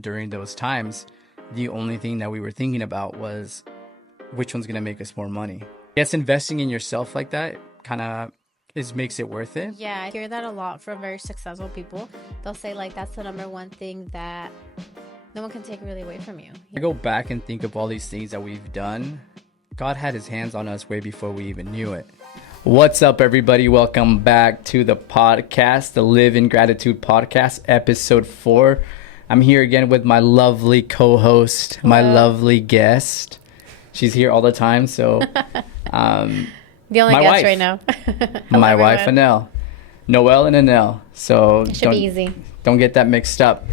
During those times, the only thing that we were thinking about was which one's going to make us more money. I guess investing in yourself like that kind of makes it worth it. Yeah, I hear that a lot from very successful people. They'll say like that's the number one thing that no one can take really away from you. I go back and think of all these things that we've done. God had his hands on us way before we even knew it. What's up, everybody? Welcome back to the podcast, the Live in Gratitude podcast, episode 4. I'm here again with my lovely co-host, my lovely guest. She's here all the time, so the only guest wife. right now. My wife, Anel. Noelle and Anel. So it should be easy. Don't get that mixed up.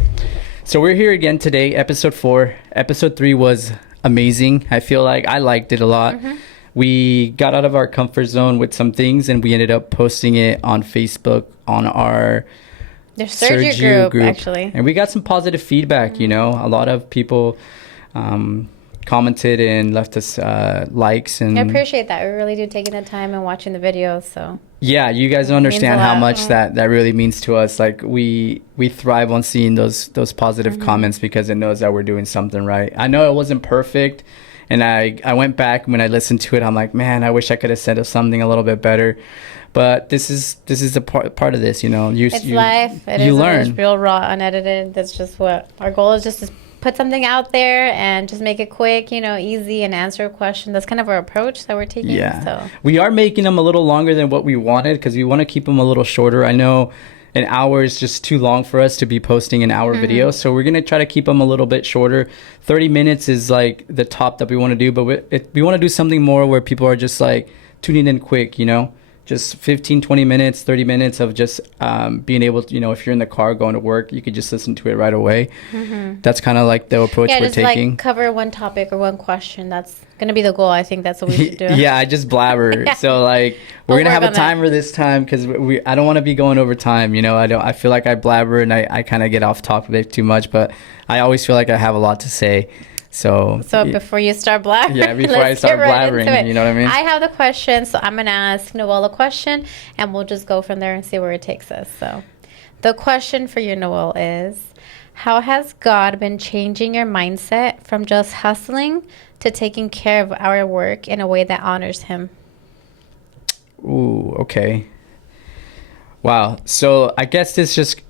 So we're here again today, episode 4. Episode 3 was amazing. I feel like I liked it a lot. Mm-hmm. We got out of our comfort zone with some things, and we ended up posting it on Facebook on our Sergio group, actually. And we got some positive feedback, you know. A lot of people commented and left us likes. And I appreciate that. We really do taking the time and watching the videos. So yeah, you guys don't understand how much that really means to us. Like we thrive on seeing those positive comments because it knows that we're doing something right. I know it wasn't perfect. And I went back when I listened to it. I'm like, man, I wish I could have said something a little bit better. But this is a part of this, you know. It's life. It is learn. Real raw, unedited. That's just what our goal is. Just to put something out there and just make it quick, you know, easy, and answer a question. That's kind of our approach that we're taking. Yeah. So we are making them a little longer than what we wanted because we want to keep them a little shorter. I know an hour is just too long for us to be posting an hour video. So we're going to try to keep them a little bit shorter. 30 minutes is like the top that we want to do. But we want to do something more where people are just like tuning in quick, you know. Just 15, 20 minutes, 30 minutes of just being able to, you know, if you're in the car going to work, you could just listen to it right away. That's kind of like the approach we're taking. Yeah, just like cover one topic or one question. That's going to be the goal. I think that's what we should do. Yeah, I just blabber. So like we're going to have a timer this time because I don't want to be going over time. You know, I feel like I blabber and I kind of get off topic too much, but I always feel like I have a lot to say. So before you start blabbering, yeah, before I start blabbering, you know what I mean? I have the question, so I'm going to ask Noelle a question, and we'll just go from there and see where it takes us. So the question for you, Noelle, is how has God been changing your mindset from just hustling to taking care of our work in a way that honors him? Ooh, okay. Wow. So I guess this just,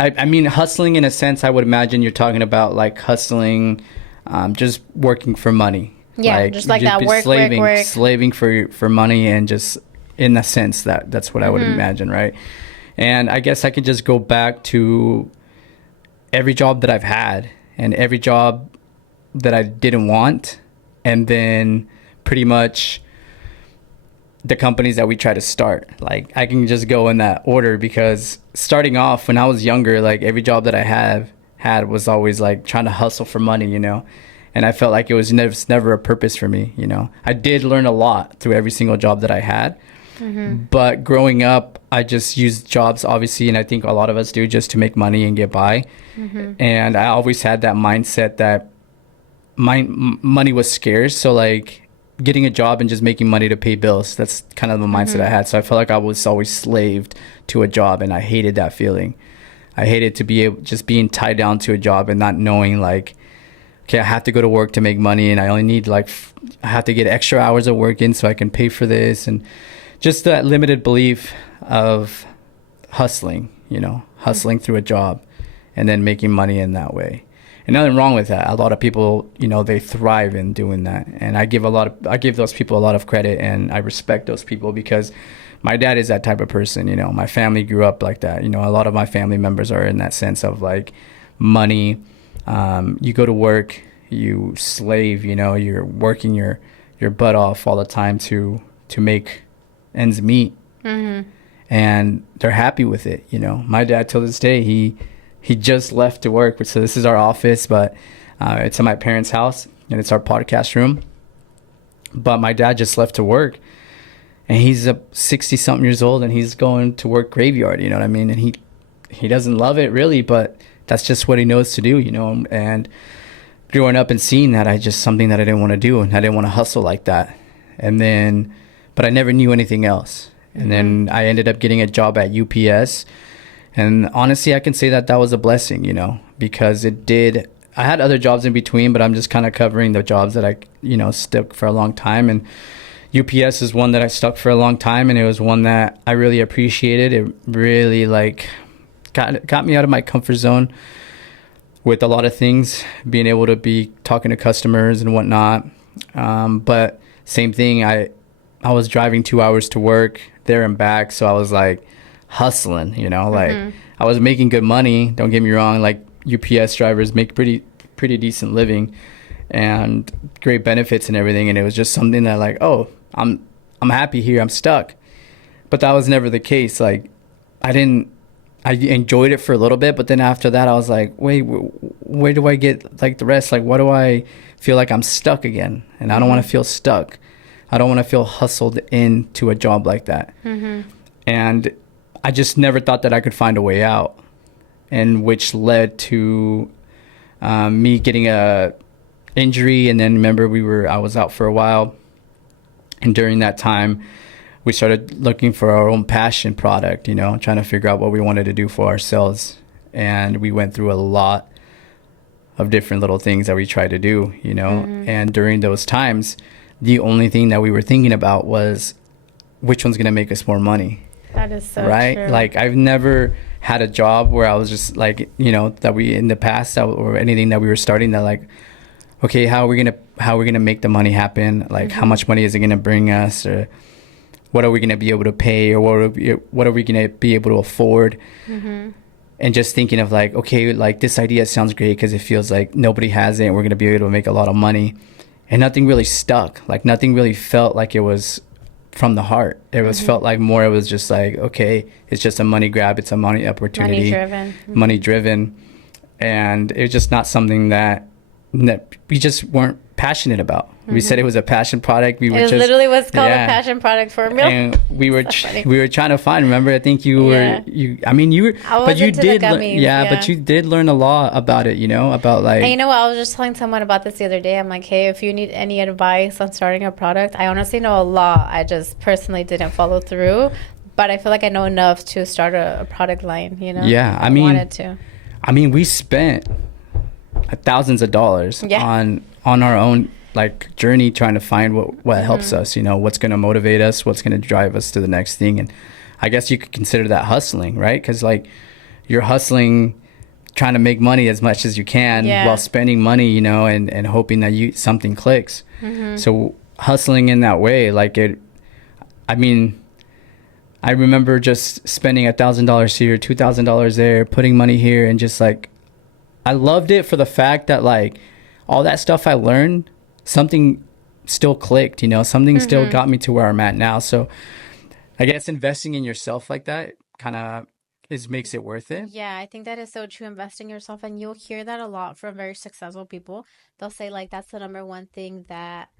I mean, hustling in a sense, I would imagine you're talking about like hustling, just working for money. Yeah, just like that work. Slaving for money, and just in the sense that's what I would imagine, right? And I guess I could just go back to every job that I've had and every job that I didn't want, and then pretty much the companies that we try to start. Like I can just go in that order because starting off when I was younger, like every job that I had was always like trying to hustle for money, you know, and I felt like it was never a purpose for me, you know. I did learn a lot through every single job that I had, but growing up, I just used jobs, obviously, and I think a lot of us do, just to make money and get by. And I always had that mindset that money was scarce, so like getting a job and just making money to pay bills, that's kind of the mindset I had. So I felt like I was always slaved to a job, and I hated that feeling. I hated to be just being tied down to a job and not knowing like, okay, I have to go to work to make money, and I only need like, I have to get extra hours of work in so I can pay for this. And just that limited belief of hustling, you know, hustling through a job and then making money in that way. And nothing wrong with that. A lot of people, you know, they thrive in doing that. And I give those people a lot of credit, and I respect those people because my dad is that type of person, you know. My family grew up like that. You know, a lot of my family members are in that sense of like money. You go to work, you slave, you know, you're working your butt off all the time to make ends meet. And they're happy with it, you know. My dad, till this day, he just left to work. So this is our office, but it's in my parents' house, and it's our podcast room. But my dad just left to work. And he's 60-something years old, and he's going to work graveyard, you know what I mean? And he doesn't love it, really, but that's just what he knows to do, you know? And growing up and seeing that, something that I didn't want to do, and I didn't want to hustle like that. And then, but I never knew anything else. And then I ended up getting a job at UPS, And honestly, I can say that that was a blessing, because I had other jobs in between, but I'm just kind of covering the jobs that I, stuck for a long time. And UPS is one that I stuck for a long time, and it was one that I really appreciated. It really got me out of my comfort zone with a lot of things, being able to be talking to customers and whatnot. But same thing, I was driving 2 hours to work there and back, so I was like hustling, like I was making good money. Don't get me wrong, like UPS drivers make pretty decent living and great benefits and everything, and it was just something that like, oh, I'm happy here, I'm stuck. But that was never the case. Like I enjoyed it for a little bit, but then after that I was like, wait, where do I get like the rest? Like, what do I feel like I'm stuck again? And I don't want to feel stuck. I don't want to feel hustled into a job like that. And I just never thought that I could find a way out, and which led to me getting a injury. And then remember, I was out for a while, and during that time we started looking for our own passion product, trying to figure out what we wanted to do for ourselves. And we went through a lot of different little things that we tried to do, and during those times, the only thing that we were thinking about was which one's going to make us more money. That is so right? true. Like I've never had a job where I was just like, that we in the past or anything that we were starting that like, okay, how are we gonna make the money happen? Like how much money is it gonna bring us, or what are we gonna be able to pay, or what are we gonna be able to afford? And just thinking of like, okay, like this idea sounds great because it feels like nobody has it and we're gonna be able to make a lot of money, and nothing really stuck. Like nothing really felt like it was from the heart. It was felt like more, it was just like, okay, it's just a money grab, it's a money opportunity, money driven. And it's just not something that we just weren't passionate about. We said it was a passion product. It literally was called a passion product for a meal. And we were trying to find, remember, I think you were but you did but you did learn a lot about it, about like, and I was just telling someone about this the other day. I'm like, hey, if you need any advice on starting a product, I honestly know a lot. I just personally didn't follow through, but I feel like I know enough to start a product line, I wanted to. We spent thousands of dollars on our own like journey, trying to find what helps us, what's going to motivate us, what's going to drive us to the next thing. And I guess you could consider that hustling, right? Because like you're hustling, trying to make money as much as you can while spending money, and hoping that something clicks. So hustling in that way, like I remember just spending $1,000 here, $2,000 there, putting money here, and just like, I loved it for the fact that like all that stuff I learned, something still clicked, something still got me to where I'm at now. So I guess investing in yourself like that kind of makes it worth it. Yeah, I think that is so true, investing in yourself. And you'll hear that a lot from very successful people. They'll say like, that's the number one thing that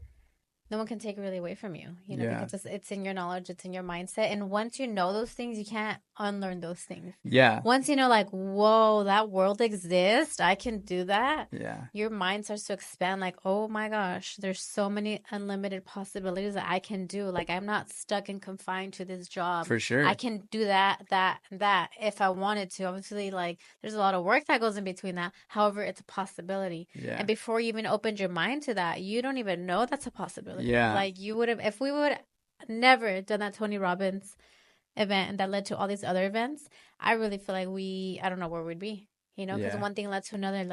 no one can take really away from you, because it's in your knowledge, it's in your mindset. And once you know those things, you can't unlearn those things. Yeah. Once like, whoa, that world exists, I can do that. Yeah. Your mind starts to expand like, oh my gosh, there's so many unlimited possibilities that I can do. Like, I'm not stuck and confined to this job. For sure. I can do that, and that if I wanted to. Obviously, like, there's a lot of work that goes in between that. However, it's a possibility. Yeah. And before you even opened your mind to that, you don't even know that's a possibility. Yeah. Like you would have, if we would never done that Tony Robbins event and that led to all these other events, I really feel like I don't know where we'd be, because one thing led to another. And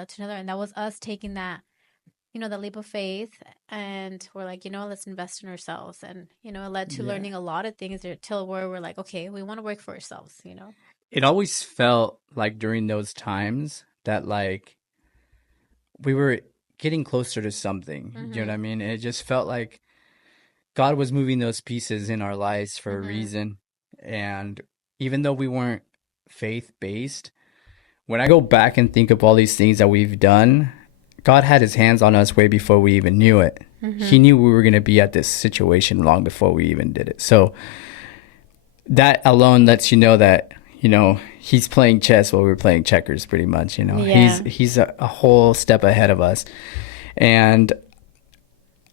that was us taking that, the leap of faith. And we're like, let's invest in ourselves. And, it led to learning a lot of things till where we're like, okay, we want to work for ourselves, It always felt like during those times that like we were getting closer to something, you know what I mean? And it just felt like God was moving those pieces in our lives for a reason. And even though we weren't faith-based, when I go back and think of all these things that we've done, God had his hands on us way before we even knew it. He knew we were going to be at this situation long before we even did it. So that alone lets you know that, he's playing chess while we were playing checkers pretty much, He's a whole step ahead of us. And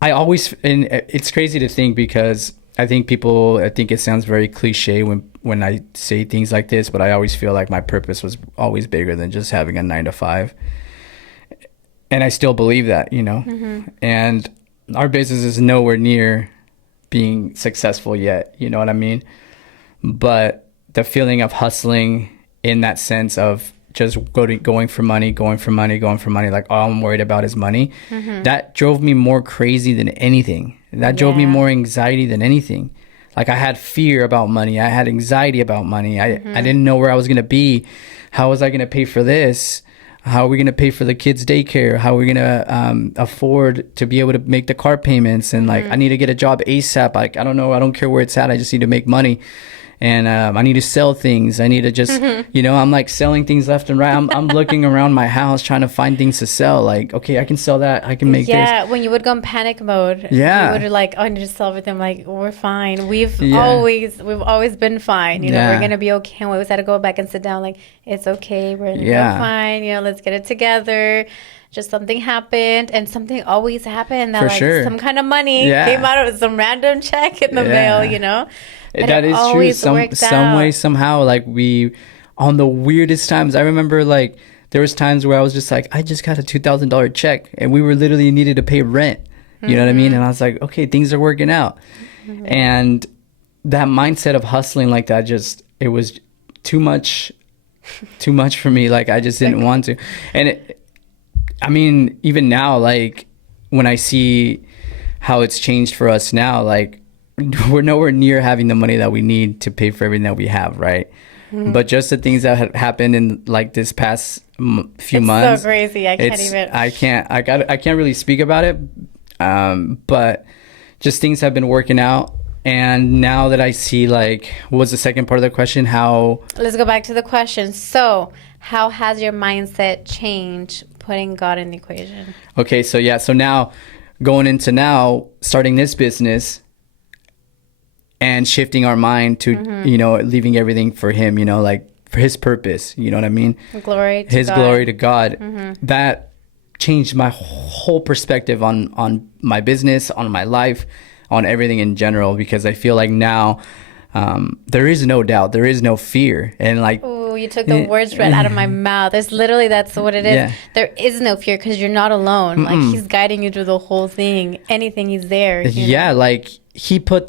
it's crazy to think, because I think it sounds very cliche when when I say things like this, but I always feel like my purpose was always bigger than just having a 9 to 5. And I still believe that, you know. And our business is nowhere near being successful yet, you know what I mean? But the feeling of hustling in that sense of just going for money, like all I'm worried about is money, that drove me more crazy than anything. That drove me more anxiety than anything. Like I had fear about money. I had anxiety about money. I didn't know where I was going to be. How was I going to pay for this? How are we going to pay for the kids' daycare? How are we going to afford to be able to make the car payments? And like, I need to get a job ASAP. Like, I don't know. I don't care where it's at. I just need to make money. And I need to sell things. I need to just, you know, I'm like selling things left and right. I'm looking around my house trying to find things to sell. Like, okay, I can sell that. I can make this. Yeah, when you would go in panic mode. Yeah. You would like, oh, I need to sell everything. Like, we're fine. We've always been fine. You know, we're going to be okay. And we always had to go back and sit down. Like, it's okay. We're going to be fine. You know, let's get it together. Just something happened, and something always happened. That, For like, sure. some kind of money came out of some random check in the mail, you know? But that is true. Some way, somehow, like we, on the weirdest times, I remember like there was times where I was just like, I just got a $2,000 check and we were literally needed to pay rent. You know what I mean? And I was like, okay, things are working out. And that mindset of hustling like that, just, it was too much for me. Like I just didn't want to. And I mean, even now, like when I see how it's changed for us now, like we're nowhere near having the money that we need to pay for everything that we have, right? But just the things that have happened in like this past few months, so crazy. I can't really speak about it. But just things have been working out. And now that I see, like, what was the second part of the question? Let's go back to the question. So how has your mindset changed putting God in the equation? Okay. So now going into starting this business, and shifting our mind to, you know, leaving everything for him, you know, like for his purpose, you know what I mean? Glory to God. That changed my whole perspective on my business, on my life, on everything in general, because I feel like now there is no doubt, there is no fear. And like, oh, you took the words right out of my mouth. That's what it is. Yeah. There is no fear because you're not alone. Like he's guiding you through the whole thing. Anything, he's there. Yeah, like he put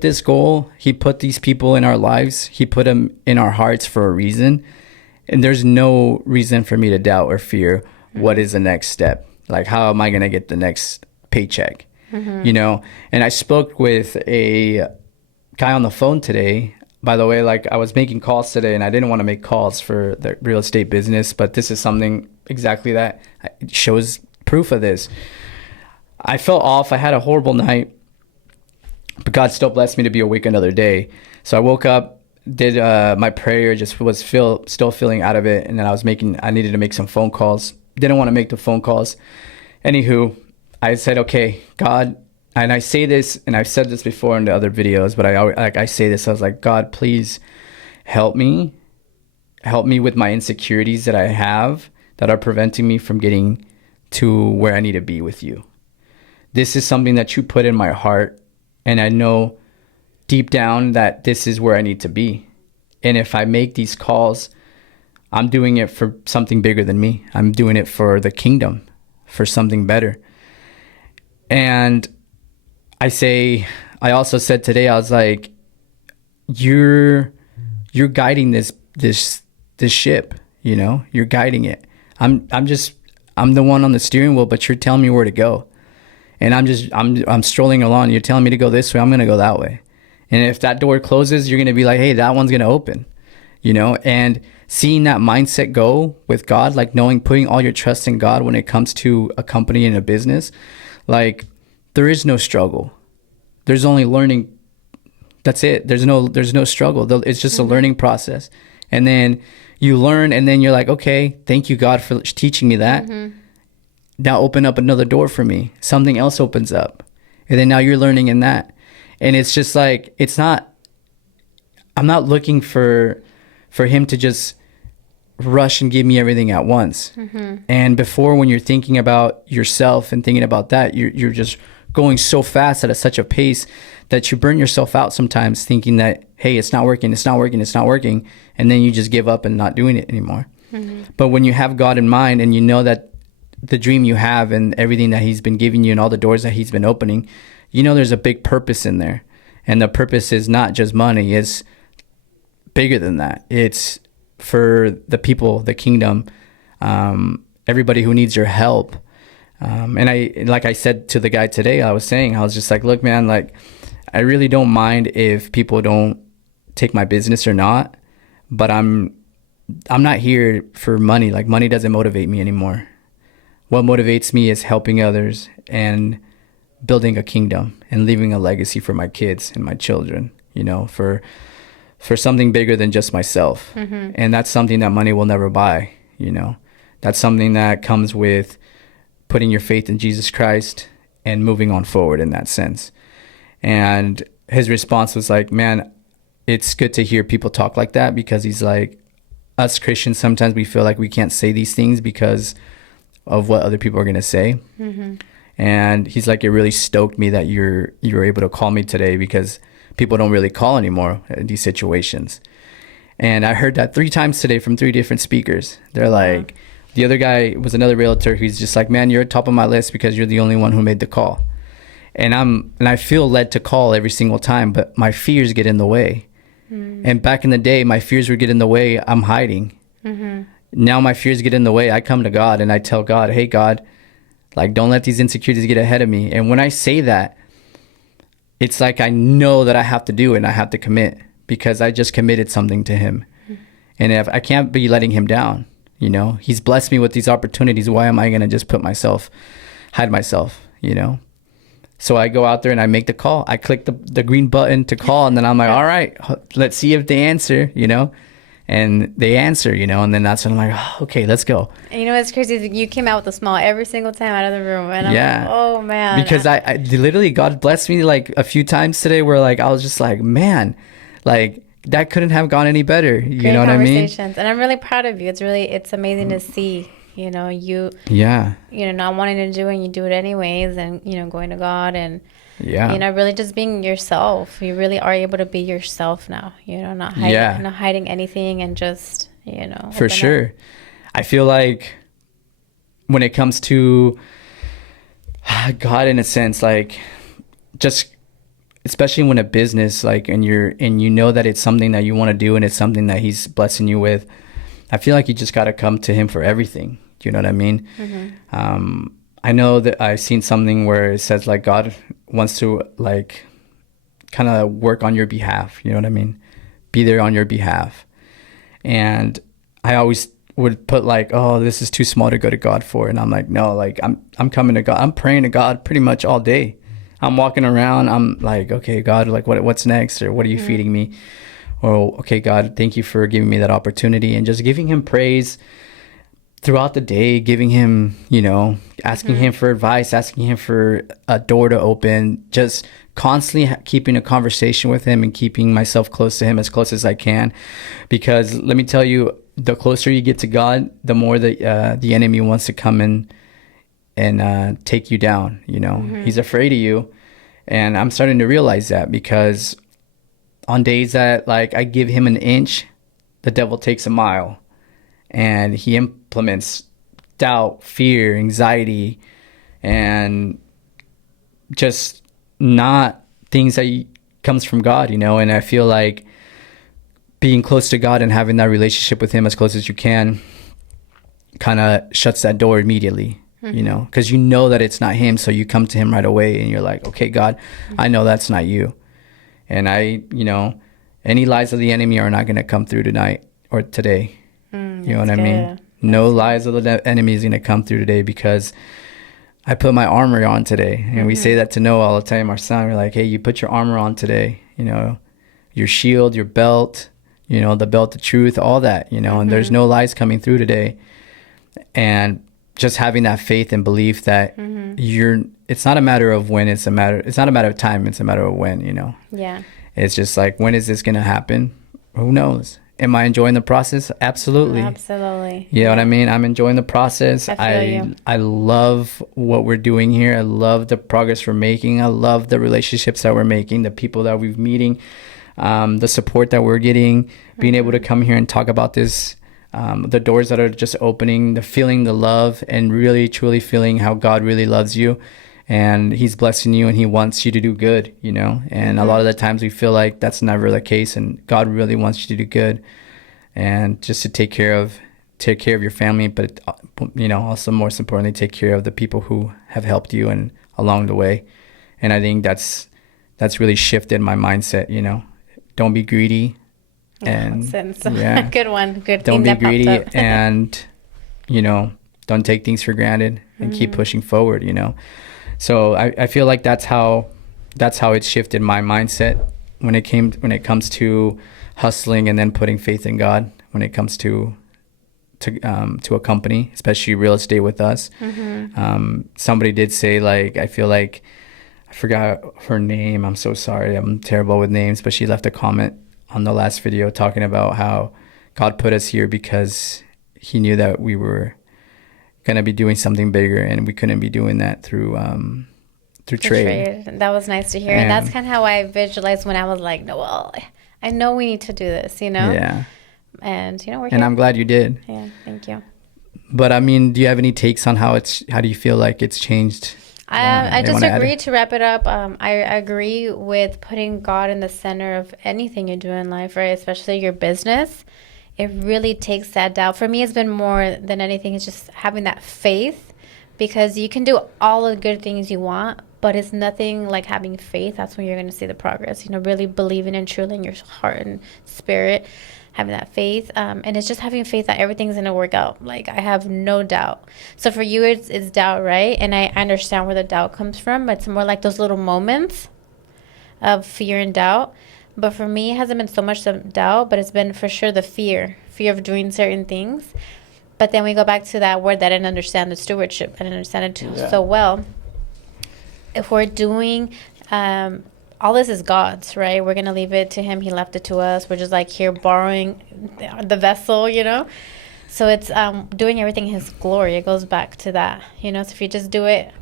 this goal, he put these people in our lives, he put them in our hearts for a reason. And there's no reason for me to doubt or fear what is the next step. Like, how am I going to get the next paycheck? You know? And I spoke with a guy on the phone today. By the way, like I was making calls today and I didn't want to make calls for the real estate business, but this is something exactly that shows proof of this. I felt off. I had a horrible night. But God still blessed me to be awake another day. So I woke up, did my prayer, just was still feeling out of it. And then I needed to make some phone calls. Didn't want to make the phone calls. Anywho, I said, okay, God, and I say this, and I've said this before in the other videos, but I say this, I was like, God, please help me with my insecurities that I have that are preventing me from getting to where I need to be with you. This is something that you put in my heart. And I know deep down that this is where I need to be. And if I make these calls, I'm doing it for something bigger than me. I'm doing it for the kingdom, for something better. And I also said today, I was like, you're guiding this ship, you know, you're guiding it. I'm the one on the steering wheel, but you're telling me where to go. And I'm strolling along. You're telling me to go this way. I'm going to go that way. And if that door closes, you're going to be like, hey, that one's going to open, you know? And seeing that mindset go with God, like putting all your trust in God when it comes to a company and a business, like there is no struggle. There's only learning. That's it. There's no struggle. It's just a learning process. And then you learn and then you're like, okay, thank you, God, for teaching me that. Now open up another door for me. Something else opens up. And then now you're learning in that. And it's just like, I'm not looking for him to just rush and give me everything at once. And before, when you're thinking about yourself and thinking about that, you're just going so fast at such a pace that you burn yourself out sometimes, thinking that, hey, it's not working, it's not working, it's not working. And then you just give up and not doing it anymore. But when you have God in mind and you know that the dream you have and everything that he's been giving you and all the doors that he's been opening, you know there's a big purpose in there. And the purpose is not just money, it's bigger than that. It's for the people, the kingdom, everybody who needs your help. And like I said to the guy today, I was just like, look, man, like, I really don't mind if people don't take my business or not, but I'm not here for money. Like, money doesn't motivate me anymore. What motivates me is helping others and building a kingdom and leaving a legacy for my kids and my children, you know, for something bigger than just myself. And that's something that money will never buy, you know. That's something that comes with putting your faith in Jesus Christ and moving on forward in that sense. And his response was like, man, it's good to hear people talk like that, because he's like, us Christians, sometimes we feel like we can't say these things because of what other people are going to say. And he's like, it really stoked me that you were able to call me today, because people don't really call anymore in these situations. And I heard that 3 times today from 3 different speakers. They're like, the other guy was another realtor who's just like, man, you're at top of my list because you're the only one who made the call. And I feel led to call every single time, but my fears get in the way. And back in the day, my fears would get in the way. I'm hiding. Now my fears get in the way. I come to God and I tell God, hey, God, like, don't let these insecurities get ahead of me. And when I say that, it's like I know that I have to do it and I have to commit, because I just committed something to him. And if I can't be letting him down, you know, he's blessed me with these opportunities. Why am I going to just hide myself, you know? So I go out there and I make the call. I click the green button to call, and then I'm like, all right, let's see if they answer, you know? And they answer, you know, and then that's when I'm like, oh, okay, let's go. And you know what's crazy? You came out with a smile every single time out of the room. And I'm like, oh, man. Because I literally, God blessed me like a few times today where like I was just like, man, like that couldn't have gone any better. You know what I mean? And I'm really proud of you. It's amazing to see, you know, you know, not wanting to do it and you do it anyways, and, you know, going to God and, you know, really just being yourself. You really are able to be yourself now, you know, not hiding anything, and just, you know. For sure. I feel like when it comes to God, in a sense, like, just especially when a business, like, and you know that it's something that you want to do and it's something that he's blessing you with, I feel like you just got to come to him for everything. Do you know what I mean? I know that I've seen something where it says like God wants to like kind of work on your behalf. You know what I mean? Be there on your behalf. And I always would put like, oh, this is too small to go to God for. And I'm like, no, like I'm coming to God. I'm praying to God pretty much all day. I'm walking around. I'm like, okay, God, like what's next? Or what are you feeding me? Or, okay, God, thank you for giving me that opportunity, and just giving him praise throughout the day, giving him, you know, asking him for advice, asking him for a door to open, just constantly keeping a conversation with him and keeping myself close to him, as close as I can. Because let me tell you, the closer you get to God, the more the enemy wants to come in and take you down, you know. He's afraid of you. And I'm starting to realize that, because on days that like I give him an inch, the devil takes a mile, and he implements doubt, fear, anxiety, and just not things that comes from God, you know. And I feel like being close to God and having that relationship with him as close as you can kind of shuts that door immediately, you know, because you know that it's not him. So you come to him right away and you're like, okay, God, I know that's not you. And you know, any lies of the enemy are not going to come through tonight or today. You know what I mean? No lies of the enemy is going to come through today, because I put my armor on today. And we say that to Noah all the time, our son. We're like, hey, you put your armor on today, you know, your shield, your belt, you know, the belt of truth, all that, you know, and there's no lies coming through today. And just having that faith and belief that it's not a matter of when, it's not a matter of time, it's a matter of when, you know. Yeah. It's just like, when is this going to happen? Who knows? am I enjoying the process? Absolutely. Absolutely. You know what I mean? I'm enjoying the process. I feel you. I love what we're doing here. I love the progress we're making. I love the relationships that we're making, the people that we're meeting, the support that we're getting, being able to come here and talk about this, the doors that are just opening, the feeling the love, and really truly feeling how God really loves you, and he's blessing you and he wants you to do good, you know. And a lot of the times we feel like that's never the case, and God really wants you to do good and just to take care of your family, but you know, also most importantly, take care of the people who have helped you and along the way. And I think that's really shifted my mindset, you know. Don't be greedy. And yeah, good one. Good. Don't be greedy, and you know, don't take things for granted, and keep pushing forward, you know. So I feel like that's how it shifted my mindset when it comes to hustling and then putting faith in God when it comes to a company, especially real estate with us. Somebody did say, like, I feel like, I forgot her name. I'm so sorry. I'm terrible with names, but she left a comment on the last video talking about how God put us here because he knew that we were going to be doing something bigger, and we couldn't be doing that through trade. That was nice to hear. And that's kind of how I visualized when I was like, no, well, I know we need to do this, you know? Yeah. And, you know, we're here. And I'm glad you did. Yeah, thank you. But, I mean, do you have any takes on how do you feel like it's changed? I just agree to wrap it up. I agree with putting God in the center of anything you do in life, right? Especially your business. It really takes that doubt. For me, it's been more than anything. It's just having that faith, because you can do all the good things you want, but it's nothing like having faith. That's when you're going to see the progress, you know, really believing and truly in your heart and spirit, having that faith. And it's just having faith that everything's going to work out. Like, I have no doubt. So for you, it's doubt, right? And I understand where the doubt comes from. It's more like those little moments of fear and doubt. But for me, it hasn't been so much the doubt, but it's been for sure the fear of doing certain things. But then we go back to that word that I didn't understand, the stewardship. I didn't understand it so well. If we're doing, all this is God's, right? We're going to leave it to him. He left it to us. We're just like here borrowing the vessel, you know? So it's doing everything in his glory. It goes back to that, you know? So if you just do it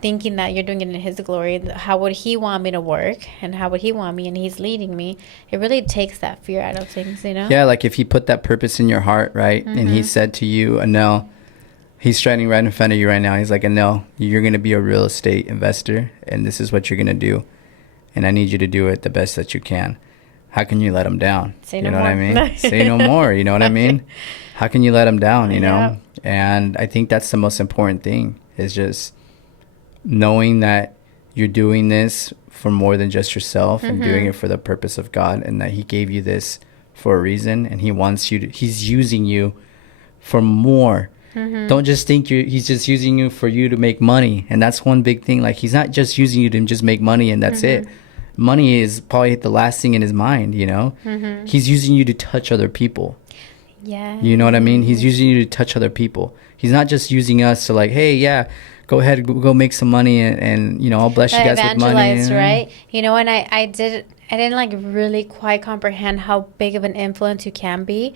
thinking that you're doing it in his glory, how would he want me to work, and how would he want me, and he's leading me, it really takes that fear out of things, you know? Yeah, like if he put that purpose in your heart, right? And he said to you, Anel, he's standing right in front of you right now. He's like, Anel, you're going to be a real estate investor, and this is what you're going to do, and I need you to do it the best that you can. How can you let him down? Say you no know more. What I mean? Say no more. You know what I mean? How can you let him down, you know? And I think that's the most important thing, is just knowing that you're doing this for more than just yourself, and doing it for the purpose of God, and that he gave you this for a reason, and he wants you to, he's using you for more. Don't just think he's just using you for you to make money. And that's one big thing. Like, he's not just using you to just make money and that's it. Money is probably the last thing in his mind, you know? He's using you to touch other people. Yeah. You know what I mean? He's using you to touch other people. He's not just using us to, like, hey, yeah, go ahead, go make some money, and you know, I'll bless you guys with money. Evangelize, right? You know, and I didn't like really quite comprehend how big of an influence you can be.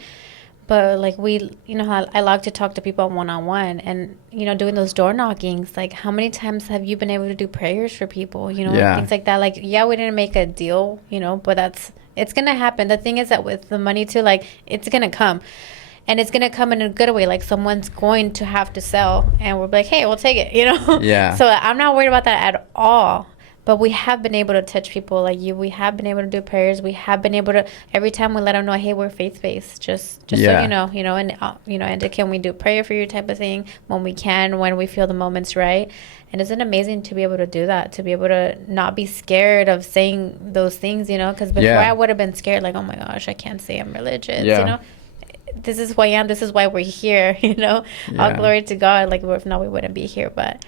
But like, you know, how I like to talk to people one-on-one, and you know, doing those door knockings, like, how many times have you been able to do prayers for people, you know? Things like that. Like, yeah, we didn't make a deal, you know, but it's gonna happen. The thing is that with the money too, like, it's gonna come. And it's going to come in a good way. Like, someone's going to have to sell, and we're like, hey, we'll take it, you know? Yeah. So I'm not worried about that at all. But we have been able to touch people like you. We have been able to do prayers. We have been able to, every time we let them know, hey, we're faith-based. Just so you know, and, and can we do prayer for you type of thing when we can, when we feel the moment's right. And isn't it amazing to be able to do that, to be able to not be scared of saying those things, you know? Because before I would have been scared, like, oh my gosh, I can't say I'm religious, you know? This is who I am. This is why we're here, you know? All glory to God. Like, if not, we wouldn't be here. But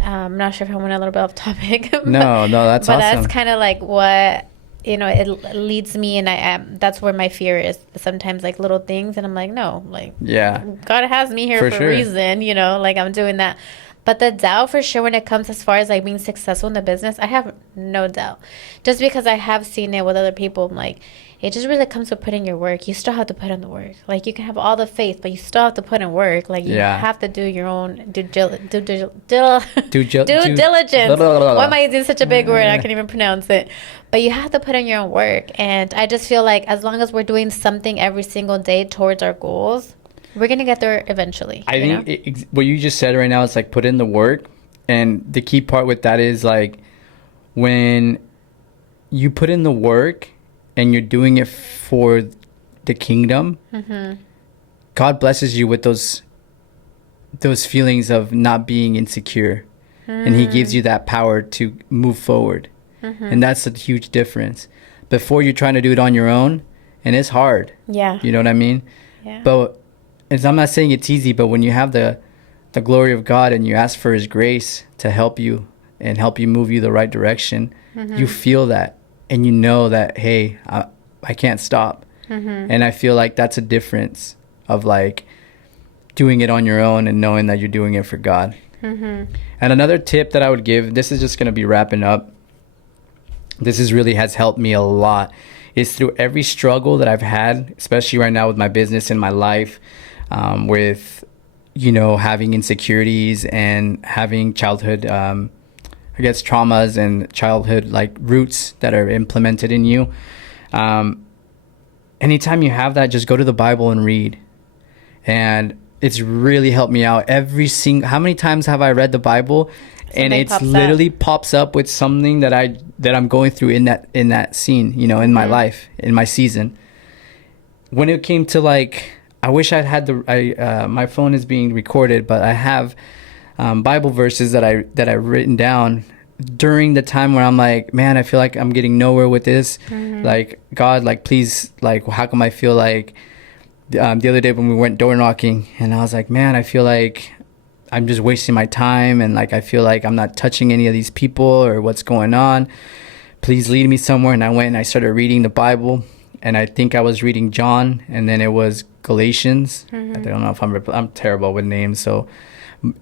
I'm not sure if I went a little bit off topic. No, that's awesome. But that's kind of like what, you know, it leads me. And that's where my fear is. Sometimes, like, little things. And I'm like, no, like, God has me here for a reason, you know? Like, I'm doing that. But the doubt, for sure, when it comes as far as like being successful in the business, I have no doubt. Just because I have seen it with other people, like, it just really comes to putting your work. You still have to put in the work. Like, you can have all the faith, but you still have to put in work. Like, you have to do your own due diligence. Why am I using such a big word? I can't even pronounce it. But you have to put in your own work. And I just feel like as long as we're doing something every single day towards our goals, we're going to get there eventually. I think what you just said right now is like put in the work. And the key part with that is like when you put in the work and you're doing it for the kingdom, God blesses you with those feelings of not being insecure. And he gives you that power to move forward. And that's a huge difference. Before you're trying to do it on your own, and it's hard. Yeah. You know what I mean? Yeah. But I'm not saying it's easy, but when you have the glory of God and you ask for his grace to help you and help you move you the right direction, you feel that. And you know that, hey, I can't stop. And I feel like that's a difference of like doing it on your own and knowing that you're doing it for God. And another tip that I would give, this is just going to be wrapping up. This really has helped me a lot. Is through every struggle that I've had, especially right now with my business and my life, with, having insecurities and having childhood, traumas and childhood like roots that are implemented in you. Anytime you have that, just go to the Bible and read. And it's really helped me out. How many times have I read the Bible? And it's literally pops up with something that I'm going through in that scene, in my life, in my season. When it came to like, I wish I'd had my phone is being recorded, but I have Bible verses that I've written down during the time where I'm like, man, I feel like I'm getting nowhere with this. Like, God, like, please, like, how come I feel like the other day when we went door knocking, and I was like, man, I feel like I'm just wasting my time, and like I feel like I'm not touching any of these people or what's going on. Please lead me somewhere. And I went and I started reading the Bible, and I think I was reading John, and then it was Galatians. I don't know if I'm terrible with names,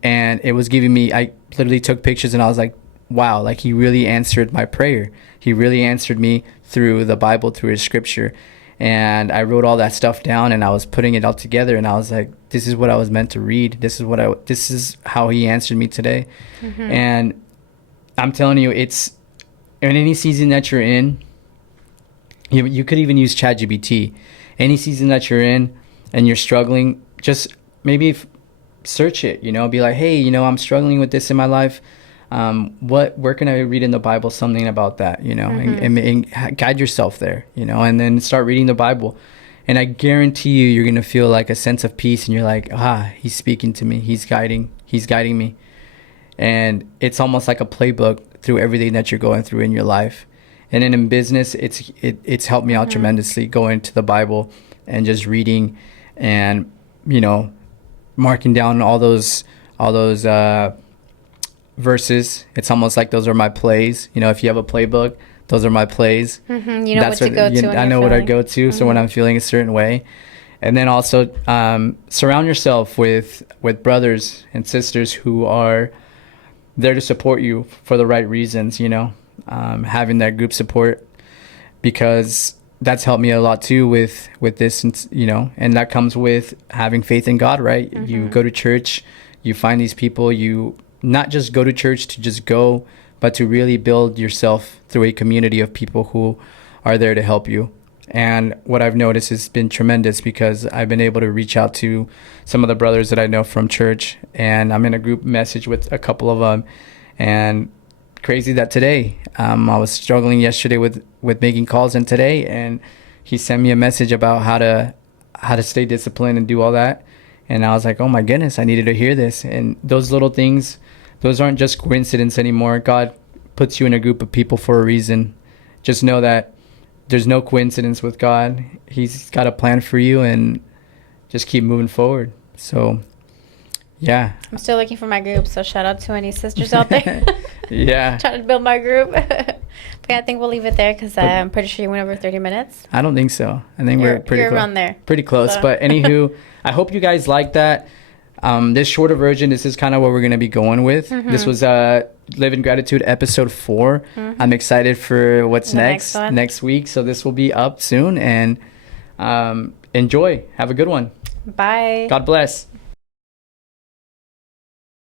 and it was giving me, I literally took pictures, and I was like, wow, like he really answered my prayer. He really answered me through the Bible, through his scripture. And I wrote all that stuff down, and I was putting it all together, and I was like, this is what I was meant to read. This is how he answered me today. And I'm telling you, it's in any season that you're in, you could even use ChatGPT. Any season that you're in and you're struggling, just maybe search it, be like, hey, I'm struggling with this in my life. Where can I read in the Bible something about that, and guide yourself there, and then start reading the Bible. And I guarantee you're going to feel like a sense of peace, and you're like, he's speaking to me. He's guiding me. And it's almost like a playbook through everything that you're going through in your life. And then in business, it's helped me out tremendously, going to the Bible and just reading and, marking down all those verses. It's almost like those are my plays. If you have a playbook, those are my plays. You know what to go to. I know what I go to. So when I'm feeling a certain way, and then also surround yourself with brothers and sisters who are there to support you for the right reasons. Having that group support, because that's helped me a lot too with this, and that comes with having faith in God, right? You go to church, you find these people, you not just go to church to just go, but to really build yourself through a community of people who are there to help you. And what I've noticed has been tremendous, because I've been able to reach out to some of the brothers that I know from church, and I'm in a group message with a couple of them. And crazy that today, I was struggling yesterday with making calls, and today, and he sent me a message about how to stay disciplined and do all that. And I was like, oh my goodness, I needed to hear this. And those little things, those aren't just coincidence anymore. God puts you in a group of people for a reason. Just know that there's no coincidence with God. He's got a plan for you, and just keep moving forward. So, yeah. I'm still looking for my group, so shout out to any sisters out there. Yeah. Trying to build my group. But yeah, I think we'll leave it there, because I'm pretty sure you went over 30 minutes. I don't think so. I think we're pretty you're close. around there. Pretty close. So. But anywho, I hope you guys like that. This shorter version, this is kind of what we're going to be going with. This was Live in Gratitude episode 4. I'm excited for what's next week. So this will be up soon, and enjoy. Have a good one. Bye. God bless.